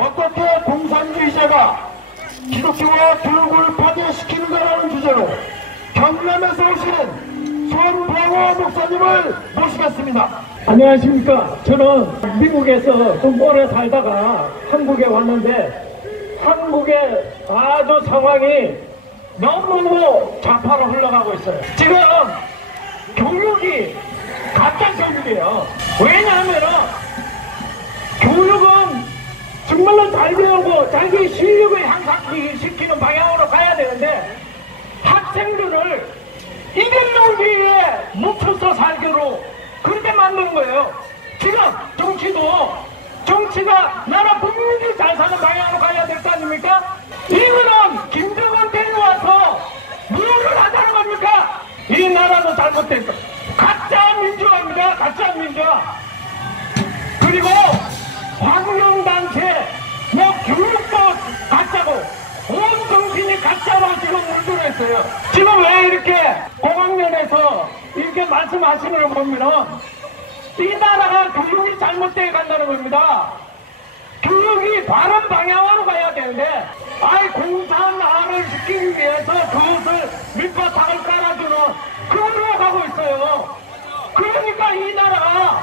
어떻게 공산주의자가 기독교와 교육을 파괴시키는가라는 주제로 경남에서 오신 손병호 목사님을 모시겠습니다. 안녕하십니까. 저는 미국에서 좀 오래 살다가 한국에 왔는데 한국의 아주 상황이 너무너무 좌파로 흘러가고 있어요. 지금 교육이 가짜 교육이에요. 왜냐하면 교육은 정말로 잘 배우고 자기 실력을 향상시키는 방향으로 가야 되는데 학생들을 이데올로기에 묻혀서 살기로 그렇게 만드는 거예요. 지금 정치가 나라 국민들이 잘 사는 방향으로 가야 될 거 아닙니까? 이거는 김정은 데려와서 무엇을 하자는 겁니까? 이 나라는 잘못됐어. 가짜 민주화입니다. 가짜 민주화. 그리고 환경단체 교육도 가짜고 온 정신이 가짜로 지금 물들어 있어요. 지금 왜 이렇게 고학년에서 이렇게 말씀하시는 걸 보면은 이 나라가 교육이 잘못되어 간다는 겁니다. 교육이 바른 방향으로 가야 되는데 공산화를 시키기 위해서 그것을 밑바탕을 깔아주는 그걸로 가고 있어요. 그러니까 이 나라가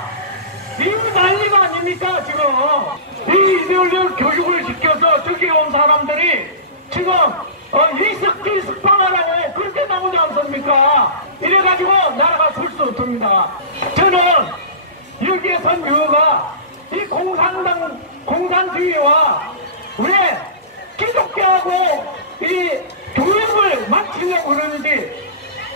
이거 난리가 아닙니까 지금. 이 이데올로기 교육을 시켜서 저기 온 사람들이 지금 이석기 석방하라고 그렇게 나오지 않습니까? 이래가지고 나라가 설 수 없습니다. 저는 여기에선 이유가 이 공산주의와 왜 기독교하고 이 교육을 망치려고 그러는지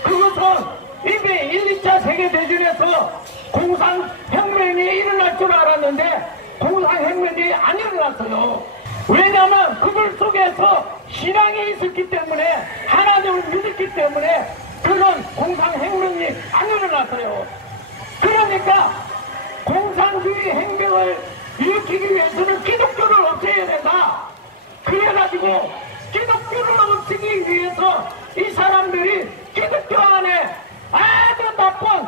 그것은 이미 1, 2차 세계대전에서 공산혁명이 일어날 줄 알았는데 공산혁명이 안 일어났어요. 왜냐하면 그들 속에서 신앙이 있었기 때문에 하나님을 믿었기 때문에 그런 공산혁명이 안 일어났어요. 그러니까 공산주의 혁명을 일으키기 위해서는 기독교를 없애야 된다. 그래가지고 기독교를 없애기 위해서 이 사람들이 기독교 안에 아주 나쁜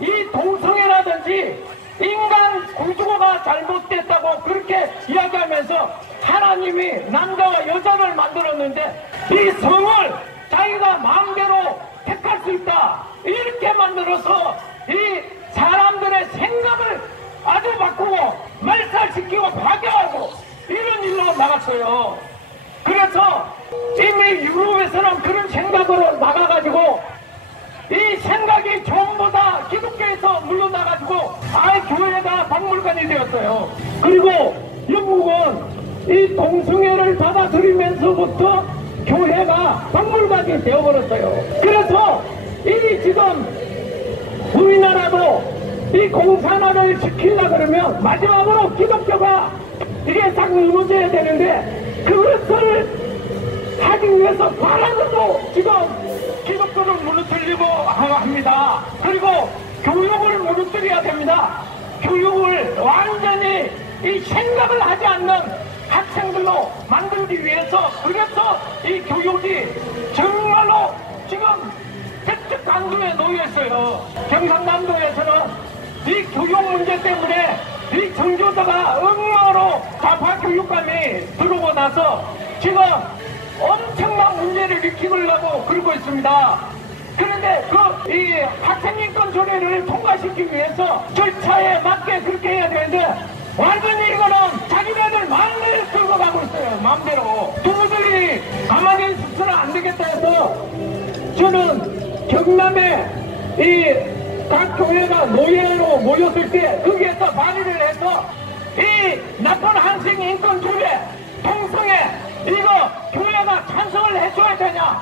이 동성애라든지 인간 구조가 잘못됐다고 그렇게 이야기하면서 하나님이 남자와 여자를 만들었는데 이 성을 자기가 마음대로 택할 수 있다 이렇게 만들어서 이 사람들의 생각을 아주 바꾸고 말살시키고 파괴하고 이런 일로 나갔어요. 그래서 이미 유럽에서는 그런 생각으로 나가가지고 이 생각이 전부 다 기독교에서 물러나가지고 교회가 박물관이 되었어요. 그리고 영국은 이 동성애를 받아들이면서부터 교회가 박물관이 되어버렸어요. 그래서 이 지금 우리나라도 이 공산화를 시키려 그러면 마지막으로 기독교가 이게 딱 무너져야 되는데 그것을 하기 위해서 바라서도 지금 기독교를 무너뜨리려고 합니다. 그리고 교육을 무너뜨려야 됩니다. 교육을 완전히 이 생각을 하지 않는 학생들로 만들기 위해서 그래서 이 교육이 정말로 지금 대책 강도에 놓여 있어요. 경상남도에서는 이 교육 문제 때문에 이 정교사가 엉망으로 좌파 교육감이 들어오고 나서 지금 엄청난 문제를 일으키려고 그러고 있습니다. 그런데 이 학생인권 조례를 통과시키기 위해서 절차에 맞게 그렇게 해야 되는데 완전히 이거는 자기네들 마음대로 끌고 가고 있어요. 마음대로. 도저히 가만히 있어서는 안 되겠다 해서 저는 경남에 이 각 교회가 노예로 모였을 때 거기에서 발의를 해서 이 나쁜 학생 인권 조례 통성에 이거 교회가 찬성을 해줘야 되냐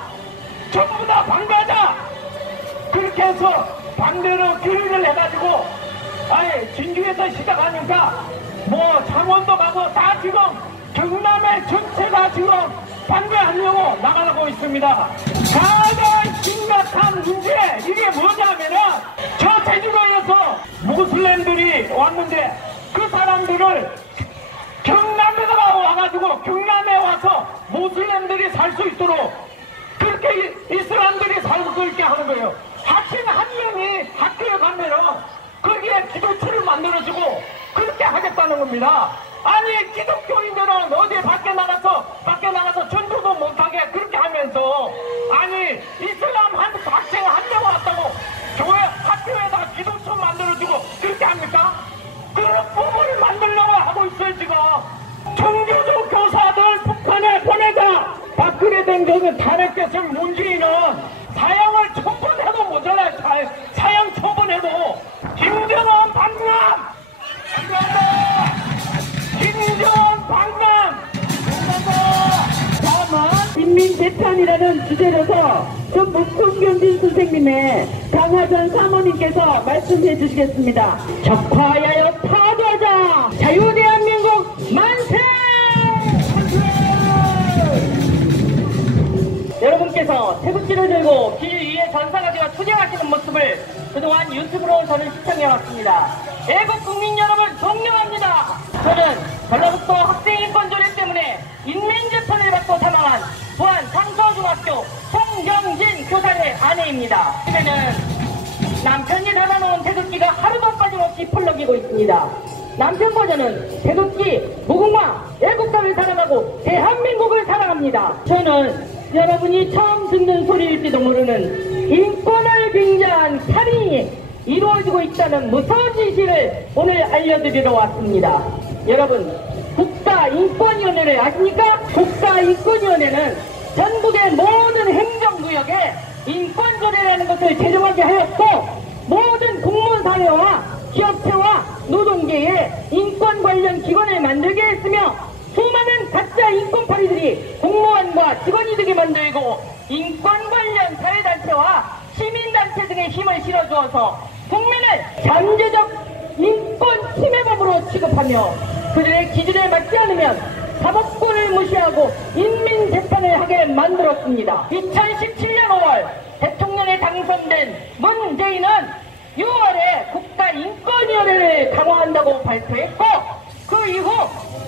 전부 다 반대하자 그렇게 해서 반대로 결의를 해가지고 진주에서 시작하니까 뭐 창원도 가고 다 지금 경남의 전체가 지금 반대하려고 나가고 있습니다. 가장 심각한 문제 이게 뭐냐면은 저 제주도에서 모슬렘들이 왔는데 그 사람들을 경남에다가 와가지고 경남에 와서 모슬렘들이 살 수 있도록 그렇게 이슬람들이 살 수 있게 하는 거예요. 학생 한 명이 학교에 가면은 거기에 기도처를 만들어주고 그렇게 하겠다는 겁니다. 아니 기독교인들은 박근혜 대통령 탄핵됐을 문재인은 사형을 처분해도 모자라. 사형 처분해도 김정은 방남! 김정은 방남! 다음은 인민재판이라는 주제로서 전 목동경진 선생님의 강하전 사모님께서 말씀해 주시겠습니다. 적화하여 타도하자! 자유대한민국 만세! 여러분께서 태극기를 들고 길 위에 전사가지와 투쟁하시는 모습을 그동안 유튜브로 저는 시청해왔습니다. 애국 국민 여러분 존경합니다. 저는 전라북도 학생인권조례 때문에 인민재판을 받고 사망한 부안 상서중학교 송경진 교사의 아내입니다. 집에는 남편이 달아놓은 태극기가 하루도 빠짐없이 펄럭이고 있습니다. 남편 버전은 태극기, 무궁화, 애국가를 사랑하고 대한민국을 사랑합니다. 저는 여러분이 처음 듣는 소리일지도 모르는 인권을 빙자한 살인이 이루어지고 있다는 무서운 진실을 오늘 알려드리러 왔습니다. 여러분, 국가인권위원회를 아십니까? 국가인권위원회는 전국의 모든 행정구역에 인권조례라는 것을 제정하게 하였고, 모든 공무원사회와 기업체와 노동계에 인권 관련 기관을 만들게 했으며, 수많은 가짜 인권파리들이 공무원과 직원이 되게 만들고 인권 관련 사회단체와 시민단체 등의 힘을 실어주어서 국민을 잠재적 인권 침해범으로 취급하며 그들의 기준에 맞지 않으면 사법권을 무시하고 인민재판을 하게 만들었습니다. 2017년 5월 대통령에 당선된 문재인은 6월에 국가인권위원회를 강화한다고 발표했고, 그 이후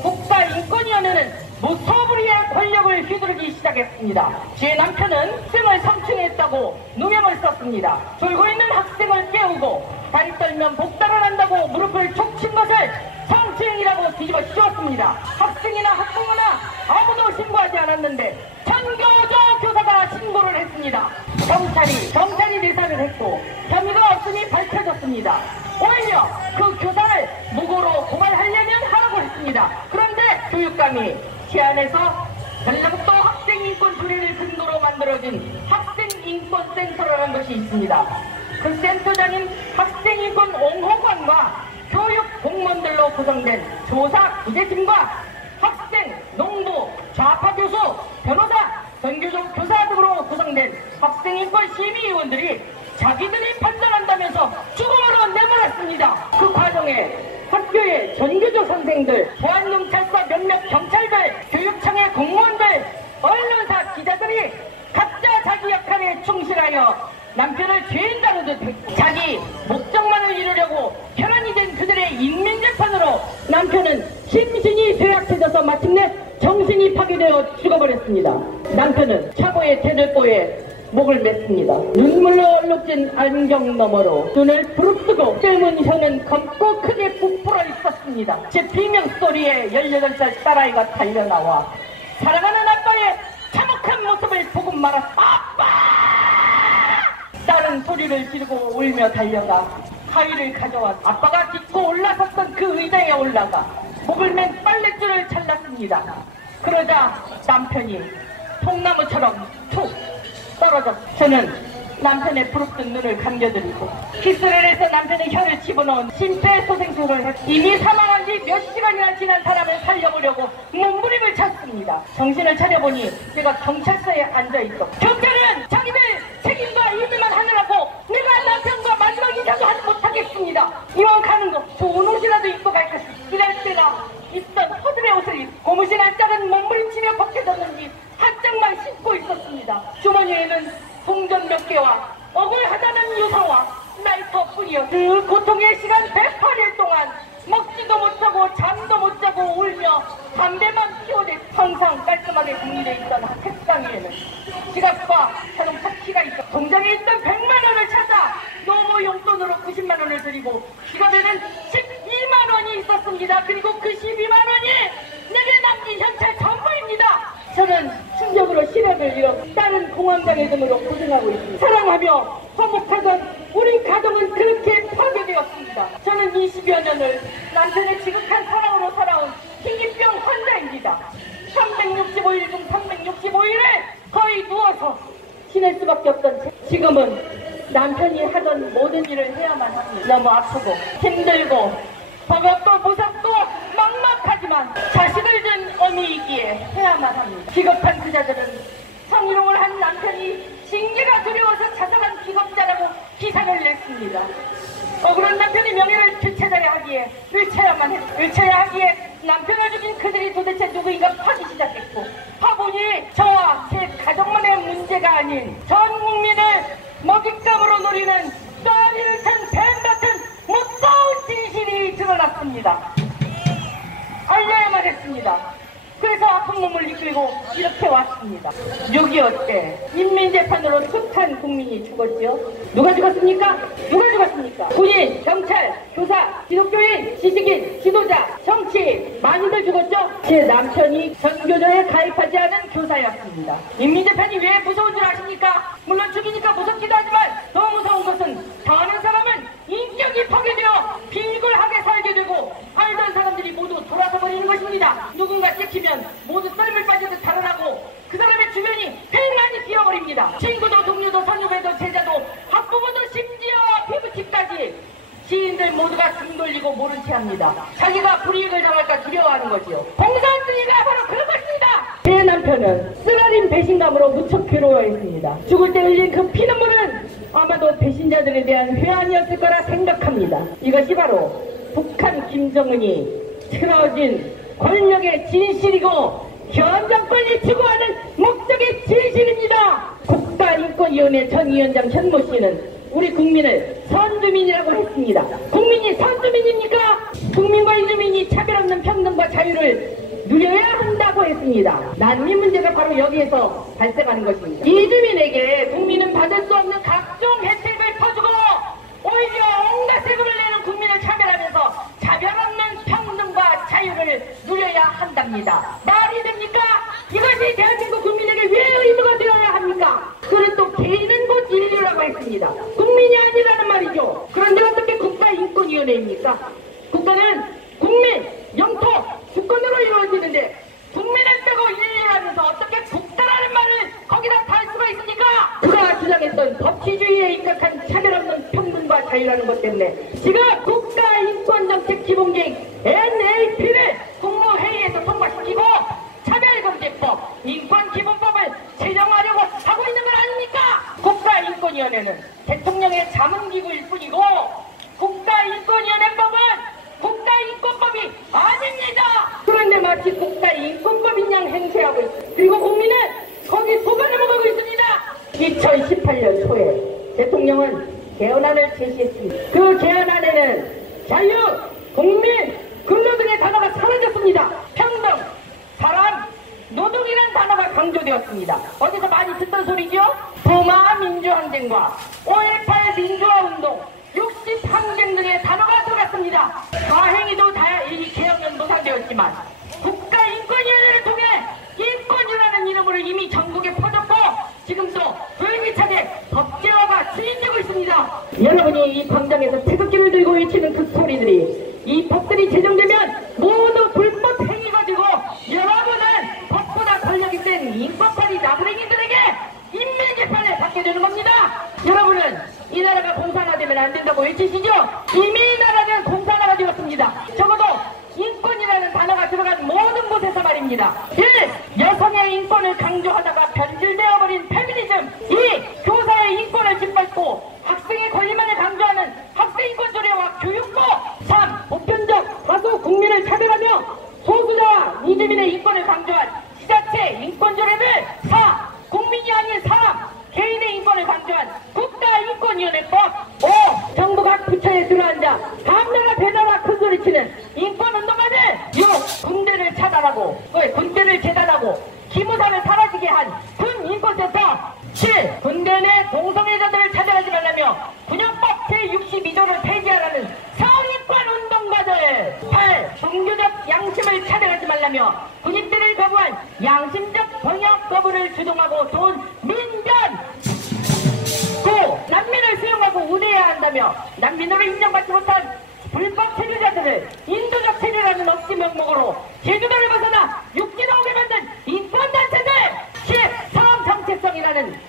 국가인권위원회는 무소불위의 권력을 휘두르기 시작했습니다. 제 남편은 학생을 성추행했다고 누명을 썼습니다. 졸고 있는 학생을 깨우고 다리 떨면 복당을 한다고 무릎을 촉 친 것을 성추행이라고 뒤집어 씌웠습니다. 학생이나 학부모나 아무도 신고하지 않았는데 전교조 교사가 신고를 했습니다. 경찰이 내사를 했고 혐의가 없음이 밝혀졌습니다. 오히려 그 교사를 무고로 고발하려면 하라고 했습니다. 그런데 교육감이 제안해서 전라북도 학생인권조례를 근거로 만들어진 학생인권센터라는 것이 있습니다. 그 센터장인 학생인권 옹호관과 교육 공무원들로 구성된 조사 구제팀과 학생, 농부, 좌파 교수, 변호사, 전교조 교사 등으로 구성된 학생인권 시민위원들이 자기들이 판단한다면서 죽음으로 내몰았습니다. 그 과정에 학교의 전교조 선생들, 보안경찰서 몇몇 경찰들, 교육청의 공무원들, 언론사 기자들이 각자 자기 역할에 충실하여 남편을 죄인 다루듯 했고, 자기 목적만을 이루려고 혈안이 된 그들의 인민재판으로 남편은 심신이 쇠약해져서 마침내 정신이 파괴되어 죽어버렸습니다. 남편은 차고의 테들보에 목을 맸습니다. 눈물로 얼룩진 안경 너머로 눈을 부릅뜨고 젊은 혀는 검고 크게 부풀어 있었습니다. 제 비명소리에 18살 딸아이가 달려나와 사랑하는 아빠의 참혹한 모습을 보고 말았어. 아빠! 딸은 소리를 지르고 울며 달려가 가위를 가져와 아빠가 딛고 올라섰던 그 의자에 올라가 목을 맨 빨랫줄을 잘랐습니다. 그러자 남편이 통나무처럼 툭 떨어졌어. 저는 남편의 부릅뜬 눈을 감겨드리고 키스를 해서 남편의 혀를 집어넣은 심폐소생술을 했고, 이미 사망한 지 몇 시간이나 지난 사람을 살려보려고 몸부림을 쳤습니다. 정신을 차려보니 제가 경찰서에 앉아있고, 경찰은 자기들 책임과 임무만 하느라고 내가 남편과 마지막 인사도 하지 못하겠습니다. 이왕 가는 거 좋은 옷이라도 입고 갈 것이, 일할 때나 입던 허들의 옷을 입고 고무신 한 짝은 몸부림치며 벗겨졌는지 한 짝만 신고 있었습니다. 주머니에는 동전 몇 개와 억울하다는 유서와 라이터뿐이었어. 그 고통의 시간 108일 동안 먹지도 못하고 잠도 못 자고 울며 담배만 피워대 항상 깔끔하게 정리되어 있던 책상 위에는 지갑과 자동차 키가 있어. 통장에 있던 100만 원을 찾아 노모 용돈으로 90만 원을 드리고 지갑에는 12만 원이 있었습니다. 그리고 그 12만 원이 내게 남긴 현찰 전부입니다. 저는 충격으로 시력을 잃어 다른 공황장애 등으로 고생하고 있습니다. 사랑하며 화목하던 우리 가정은 그렇게 파괴되었습니다. 저는 20여 년을 남편의 지극한 사랑으로 살아온 흰기병 환자입니다. 365일 중 365일을 굶어서 지낼 수밖에 없던 지금은 남편이 하던 모든 일을 해야만 합니다. 너무 아프고 힘들고 버겁고 무섭고 막막하지만 자식을 둔 어미이기에 해야만 합니다. 기겁한 그자들은 성희롱을 한 남편이 징계가 두려워서 자살한 기겁자라고 기사를 냈습니다. 억울한 남편이 명예를 되찾아야 하기에 öl쳐야 하기에 남편을 죽인 그들이 도대체 누구인가 파기 시작했고 파보니 저와 제 가족만의 문제가 아닌 전 국민을 먹잇감으로 노리는 썰이를 찬 뱀 같은 무서운 진실이 드러났습니다. 알려야만 했습니다. 그래서 아픈 몸을 이끌고 이렇게 왔습니다. 6.25 때 인민재판으로 숱한 국민이 죽었지요. 누가 죽었습니까? 누가 죽었습니까? 군인, 경찰, 교사, 기독교인, 지식인, 지도자, 정치인 많이들 죽었죠? 제 남편이 전교조에 가입하지 않은 교사였습니다. 인민재판이 왜 무서운 줄 아십니까? 물론 죽이니까 무섭기도 하지만 더 무서운 것은 사는 사람은 인격이 파괴되어 비굴하게 살게 되고 알던 사람들이 모두 돌아서 버리는 것입니다. 누군가 찍히면 모두 썰물 빠지듯 달아나고 그 사람의 주변이 팽만이 비어버립니다. 친구도 동료도 선후배도 제자도 학부모도 심지어 피부집까지 지인들 모두가 등 돌리고 모른 채 합니다. 자기가 불이익을 당할까 두려워하는 거지요. 공산주의가 바로 그런 것입니다. 제 남편은 쓰라린 배신감으로 무척 괴로워했습니다. 죽을 때 흘린 그 피눈물은 아마도 배신자들에 대한 회한이었을 거라 생각합니다. 이것이 바로 북한 김정은이 틀어진 권력의 진실이고 현 정권이 추구하는 목적의 진실입니다. 국가인권위원회 전 위원장 현모 씨는 우리 국민을 선주민이라고 했습니다. 국민이 선주민입니까? 국민과 이주민이 차별 없는 평등과 자유를 누려야 한다고 했습니다. 난민 문제가 바로 여기에서 발생하는 것입니다. 이주민에게 국민은 받을 수 없는 각종 혜택을 퍼주고 오히려 온갖 세금을 내는 국민을 차별하면서 차별 없는 평등과 자유를 누려야 한답니다. 말이 됩니까? 이것이 대한민국 국민에게 왜 의무가 되어야 합니까? 그는 또 개인은 곧 인류라고 했습니다. 국민이 아니라는 말이죠. 그런데 어떻게 국가인권위원회입니까? 국가는 국민, 영토, 주권으로 이루어지는데 국민을 빼고 인류하면서 어떻게 국가라는 말을 거기다 달 수가 있습니까? 그가 주장했던 법치주의에 입각한 차별 없는 평등과 자유라는 것 때문에 지금 국가인권정책 기본계획 NAP를 국무회의에서 통과시키고 차별금지법, 인권기본법을 제정하려고 하고 있는 건 아닙니까? 국가인권위원회는 대통령의 자문기구일 뿐이고 국가인권위원회법은 국가인권법이 아닙니다. 그런데 마치 국가인권법인 양 행세하고 있습니다. 그리고 국민은 거기 속아 넘어가고 있습니다. 2018년 초에 대통령은 개헌안을 제시했습니다. 그 개헌안에는 자유, 국민, 근로 등의 단어가 사라졌습니다. 평등, 사람, 노동이라는 단어가 강조되었습니다. 어디서 많이 듣던 소리죠? 부마 민주항쟁과 5.18 민주화운동, 60항쟁 등의 단어가 들어갔습니다. 다행히도 이 개혁은 무산되었지만 국가인권위원회를 통해 인권이라는 이름으로 이미 전국에 퍼졌고 지금도 불기차게 법제화가 추진되고 있습니다. 여러분이 이 광장에서 태극기를 들고 외치는 그 소리들이 이 법들이 제정되면 모두 불법 행위가 되고 여러분은 법보다 권력이 센 인권파리 나부랭이들에게 인민재판을 받게 되는 겁니다. 여러분은 이 나라가 공산화되면 안 된다고 외치시죠? 이미 이 나라는 공산화가 되었습니다. 적어도 인권이라는 단어가 들어간 모든 곳에서 말입니다. 1. 여성의 인권을 강조하다가 변질되어버린 페미니즘. 2. 교사의 인권을 짓밟고 학생의 권리만을 강조하는 학생인권 조례와 교육부. 3. 보편적 다수 국민을 차별하며 소수자와 이주민의 인권을 강조한 지자체 인권조례를. 4. 국민이 아닌 사람, 개인의 인권을 강조한 국가인권위원회법. 5. 정부 각 부처에 들어앉아 다음나라 배나라 큰소리치는 인권운동가들. 6. 군대를 차단하고 군대를 재단하고 기무사를 사라지게 한 군인권센터. 7. 군대 내 동성애자들을 차별하지 말라며 군역법 제62조를 폐지하라는 성인권운동가들. 8. 종교적 양심을 차별하지 말라며 군입대를 거부한 양심적 병역 거부를 주동하고 돈 민변. 9. 난민을 수용하고 우대해야 한다며 난민으로 인정받지 못한 불법 체류자들을 인도적 체류라는 억지 명목으로 제주도를 벗어나 육지로 오게 만든 인권단체들. 10. 사업 정체성이라는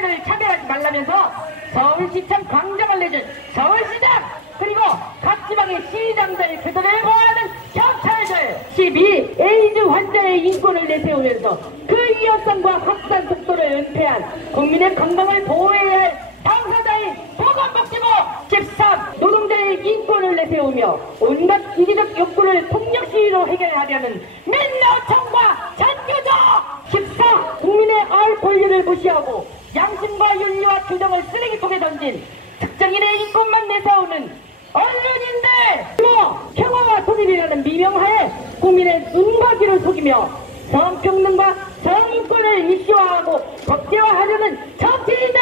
경찰들을 차별하지 말라면서 서울시청 광장을 내준 서울시장, 그리고 각 지방의 시장들 그들을 보호하는 경찰들, 12 에이즈 환자의 인권을 내세우면서 그 위험성과 확산 속도를 은폐한 국민의 건강을 보호해야 할 당사자인 보건복지부, 13 노동자의 인권을 내세우며 온갖 이기적 욕구를 폭력 시위로 해결하려는 민노총과 전교조, 14 국민의 알 권리를 무시하고 양심과 윤리와 규정을 쓰레기통에 던진 특정인의 인권만 내세우는 언론인들, 평화와 통일이라는 미명하에 국민의 눈과 귀를 속이며 성평등과 성인권을 이슈화하고 법제화하려는 정치인들,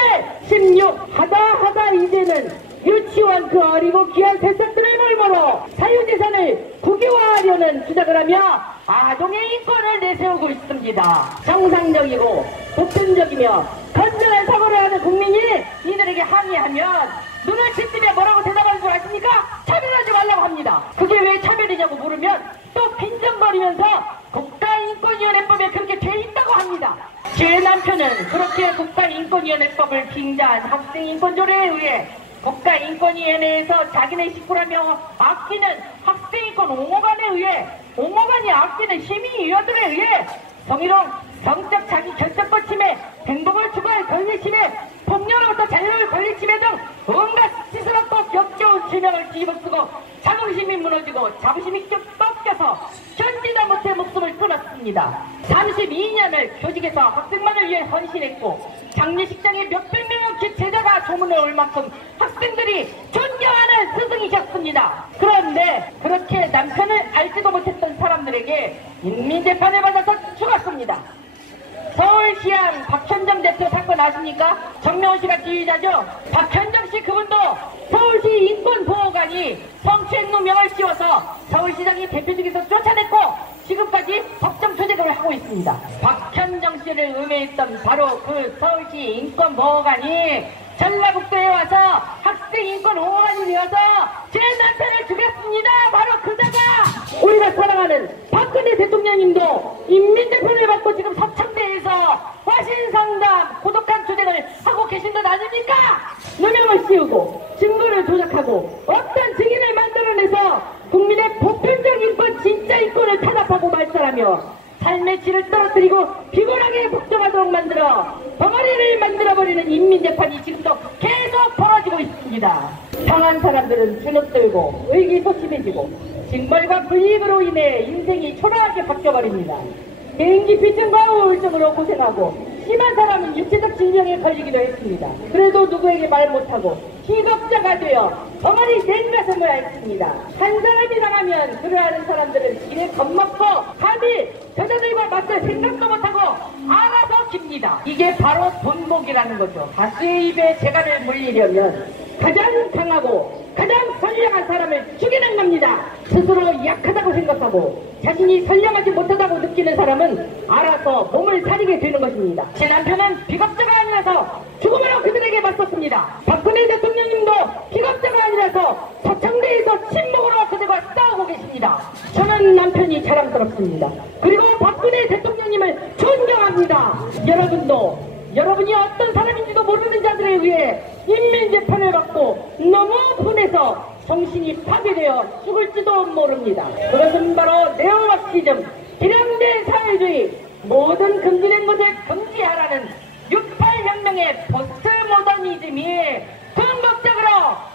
16 하다 이제는 유치원 그 어리고 귀한 새싹들을 몰모로 사유재산을 국유화하려는 주장을 하며 아동의 인권을 내세우고 있습니다. 정상적이고 보편적이며 건전한 사고를 하는 국민이 이들에게 항의하면 눈을 치뜨며 뭐라고 대답하는 줄 아십니까? 차별하지 말라고 합니다. 그게 왜 차별이냐고 물으면 또 빈정거리면서 국가인권위원회법에 그렇게 돼 있다고 합니다. 제 남편은 그렇게 국가인권위원회법을 빙자한 학생인권조례에 의해 국가인권위원회에서 자기네 식구라며 아끼는 학생인권 옹호관에 의해, 옹호관이 아끼는 시민위원들에 의해 성희롱, 성적 자기 결정권 침해, 행복을 추구할 권리 침해, 폭력으로부터 자유를 권리 침해 등 온갖 스스럽고 격겨운 실명을 뒤집어쓰고 자긍심이 무너지고 자부심이 꺾여서 견디다 못해 목숨을 끊었습니다. 32년을 교직에서 학생만을 위해 헌신했고 장례식장에 몇백 명의 제자가 조문해 올 만큼 학생들이 존경하는 스승이셨습니다. 그런데 그렇게 남편을 알지도 못했던 사람들에게 인민재판을 받아서 죽었습니다. 서울시장 박현정 대표 사건 아십니까? 정명훈 씨가 지휘자죠? 박현정 씨 그분도 서울시 인권보호관이 성추행 누명을 씌워서 서울시장이 대표직에서 쫓아냈고 지금까지 법정 조직을 하고 있습니다. 박현정 씨를 음해했던 바로 그 서울시 인권보호관이 전라북도에 와서 학생인권보호관이 되어서 제 남편을 죽였습니다. 바로 그자가 우리가 사랑하는 박근혜 대통령님도 인민재판을 받고 지금 서창대에서 화신상담 고독한 투쟁을 하고 계신 것 아닙니까? 누명을 씌우고 증거를 조작하고 어떤 증인을 만들어내서 국민의 보편적 인권, 진짜 인권을 탄압하고 말살하며 삶의 질을 떨어뜨리고 피곤하게 복종하도록 만들어 덩어리를 만들어버리는 인민재판이 지금도 계속 벌어지고 있습니다. 당한 사람들은 주눅들고 의기소침해지고 징벌과 불이익으로 인해 인생이 초라하게 바뀌어버립니다. 개인기 피증과 우울증으로 고생하고 심한 사람은 육체적 질병에 걸리기도 했습니다. 그래도 누구에게 말 못하고 희겁자가 되어 덩어리 냉가슴을 앓습니다. 한 사람이 당하면 그러하는 사람들은 이에 겁먹고 감히 저자들과 맞설 생각도 못하고 알아서 깁니다. 이게 바로 본복이라는 거죠. 다수의 입에 재갈을 물리려면 가장 강하고 가장 선량한 사람을 죽이는 겁니다. 스스로 약하다고 생각하고 자신이 선량하지 못하다고 느끼는 사람은 알아서 몸을 사리게 되는 것입니다. 제 남편은 비겁자가 아니라서 죽음으로 그들에게 맞섰습니다. 박근혜 대통령님도 비겁자가 아니라서 서창대에서 침묵으로 그들과 싸우고 계십니다. 저는 남편이 자랑스럽습니다. 그리고 박근혜 대통령님을 존경합니다. 여러분도 여러분이 어떤 사람인지도 모르는 자들에 의해 인민재판을 받고 너무 분해서 정신이 파괴되어 죽을지도 모릅니다. 그것은 바로 네오마르시즘, 개량된 사회주의, 모든 금지된 것을 금지하라는 68혁명의 포스트모더니즘이 궁극적으로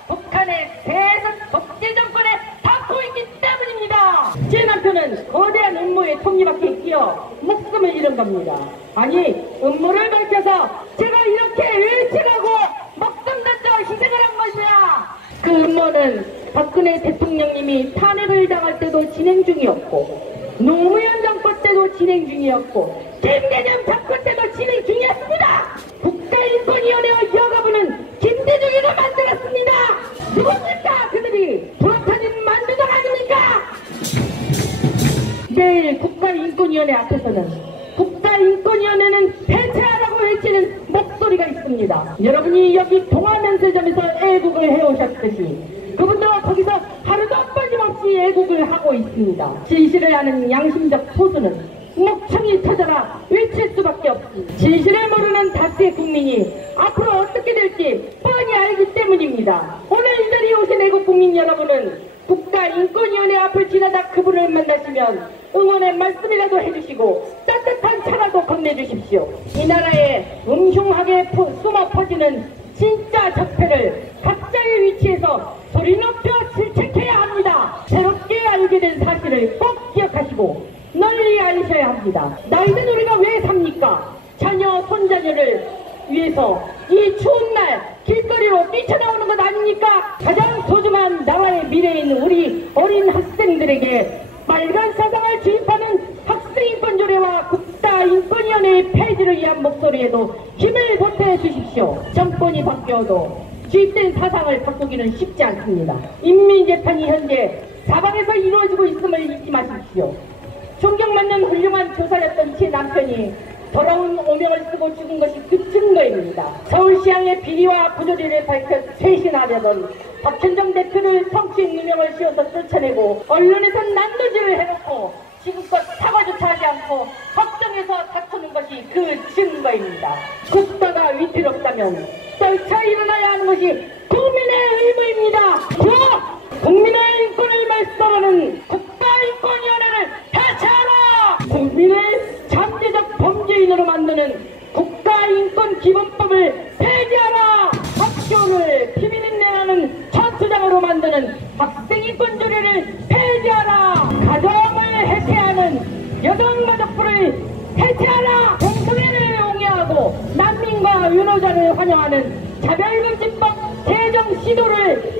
북한의 대선 독재 정권에 닿고 있기 때문입니다. 제 남편은 거대한 음모에 톱니바퀴에 끼어 목숨을 잃은 겁니다. 아니, 음모를 밝혀서 제가 이렇게 일찍하고 목숨 던져 희생을 한 것이야. 그 음모는 박근혜 대통령님이 탄핵을 당할 때도 진행 중이었고 노무현 정권 때도 진행 중이었고 김대중 정권 때도 진행 중이었습니다. 국가인권위원회와 여가부는 김대중이가 만들었습니다. 누굽니까? 그들이 불어터진 만두들 아닙니까? 내일 국가인권위원회 앞에서는 국가인권위원회는 폐쇄하라고 외치는 목소리가 있습니다. 여러분이 여기 동아면세점에서 애국을 해오셨듯이 그분도 거기서 하루도 빠짐없이 애국을 하고 있습니다. 진실을 아는 양심적 소수는 목청이 터져라 외칠 수밖에 없습니다. 진실을 모르는 다수의 국민이 앞으로 어떻게 될지 뻔히 알기 때문입니다. 오늘 이 자리에 오신 애국 국민 여러분은 국가인권위원회 앞을 지나다 그분을 만나시면 응원의 말씀이라도 해주시고 따뜻한 차라도 건네주십시오. 이 나라에 음흉하게 숨어 퍼지는 진짜 적폐를 각자의 위치에서 소리 높여 질책해야 합니다. 새롭게 알게 된 사실을 꼭 기억하시고 널리 알리셔야 합니다. 나이든 우리가 왜 삽니까? 자녀, 손자녀를 위해서 이 추운 날 길거리로 뛰쳐나오는 것 아닙니까? 가장 소중한 나라의 미래인 우리 어린 학생들에게 빨간 사상을 주입하는 학생인권조례와 국가인권위원회의 폐지를 위한 목소리에도 힘을 보태 주십시오. 정권이 바뀌어도 주입된 사상을 바꾸기는 쉽지 않습니다. 인민재판이 현재 사방에서 이루어지고 있음을 잊지 마십시오. 존경받는 훌륭한 교사였던 제 남편이 더러운 오명을 쓰고 죽은 것이 그 증거입니다. 서울시향의 비리와 부조리를 밝혀 쇄신하려던 박현정 대표를 성추행 누명을 씌워서 쫓아내고 언론에선 난도질을 해놓고 지금껏 사과조차 하지 않고 걱정해서 다투는 것이 그 증거입니다. 국가가 위태롭다면 떨쳐 일어나야 하는 것이 국민의 의무입니다. 국민의 인권을 말살하는 국가인권위원회를 해체하라! 국민을 잠재적 범죄인으로 만드는 국가인권기본법을 폐지하라! 학교를 피비린내나는 천수장으로 만드는 학생인권조례를 폐지하라! 가정을 해체하는 여성가족부를 해체하라! 동성애를 옹호하고 난민과 윤호자를 환영하는 차별금지법 제정 시도를